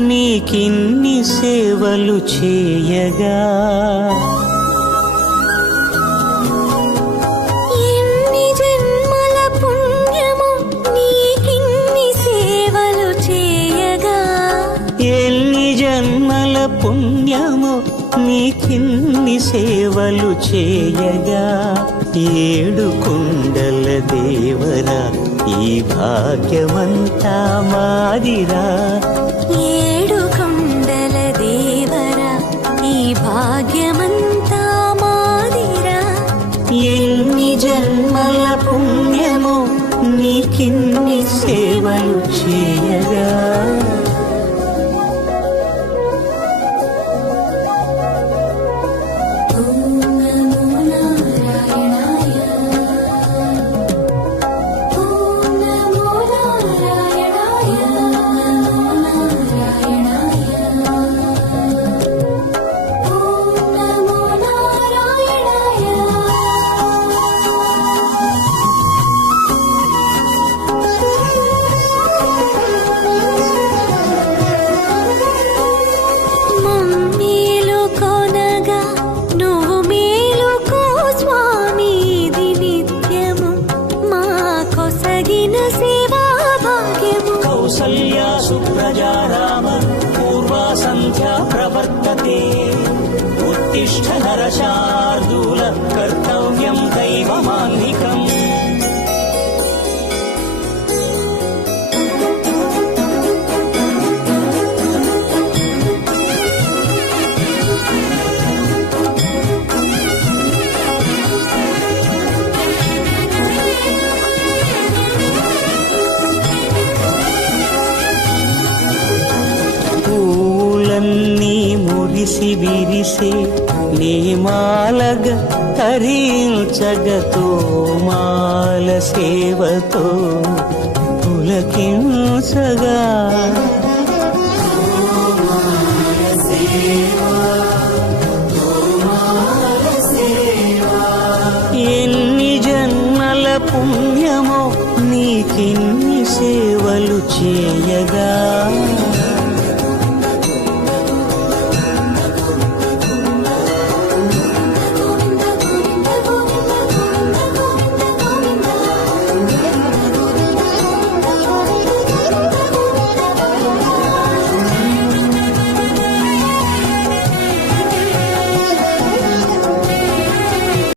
నీకిన్ని సేవలు చేయగా ఎన్ని జన్మల పుణ్యమో నీకిన్ని సేవలు చేయగా ఎన్ని జన్మల పుణ్యమో నీకిన్ని సేవలు చేయగా ఏడు కొండల దేవరా ఈ భాగ్యమంతా మాదిరా ఏడు కొండల దేవరా ఈ భాగ్యమంతా మాదిరా ఎన్ని జన్మల పుణ్యమో నీకిన్ని సేవలు చేయగా కౌసల్యా సుప్రజా రామ పూర్వా సంధ్యా ప్రవర్తతే ఉత్తిష్ఠ నరశార్దూల కర్తవ్యం దైవమాన్నికం పూలన్నీ మురిసి విరిసే నీమాలగ తరించగతో మాల సేవతో పులకించగా